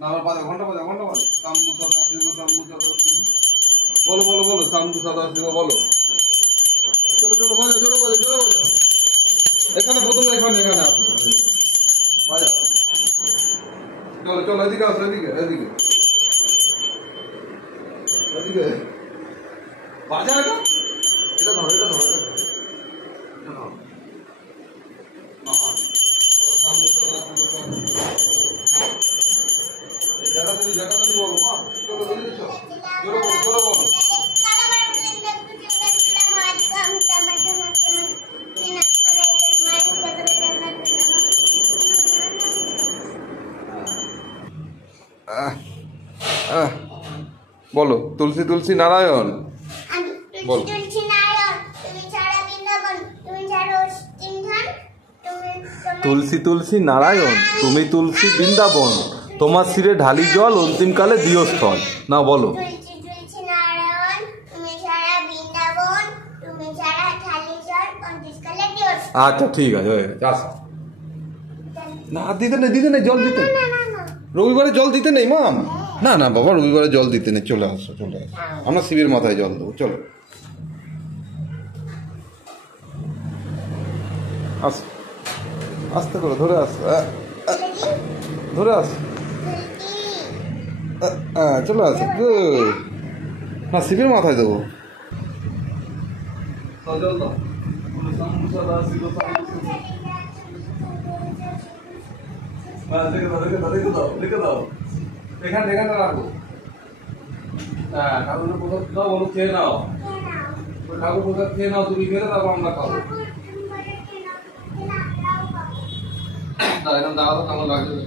না আমার বাজে ঘন্টা বাজে শম্ভু সদাশিব শম্ভু সদাশিব বলো বলো বলো শম্ভু সদাশিব বলো চলো চলো বাজো জোরে বাজো এখানে প্রথমে এখানে আসো বাজাও চলো চলো এদিকে আসো এদিকে বাজা এটা ধরো জায়গা তুমি বলো মা চলো জোরে বলো বলো তুলসী তুলসী নারায়ণ বলো তুলসী তুলসী নারায়ণ তুমি তুলসী বৃন্দাবন তোমার শিরে ঢালি জল অন্তিমকালে দিও স্থল না বলো আচ্ছা ঠিক আছে হয়ে গেছে আসো না দিতে নেই জল দিতে রবিবারে জল দিতে নেই মাম না না বাবা রবিবারে জল দিতে নেই চলে আসো আমরা শিবের মাথায় জল দেবো চলো আসো আস্তে করে ধরে আসো চলে আসো না শিবের মাথায় দেবো লিখে দাও এখানে রাখো হ্যাঁ ঠাকুরের প্রসাদ দাও বলো খেয়ে নাও ঠাকুর প্রসাদ খেয়ে নাও তুমি খেলে তারপর আমরা খাবো দাঁড়াও কেমন লাগবে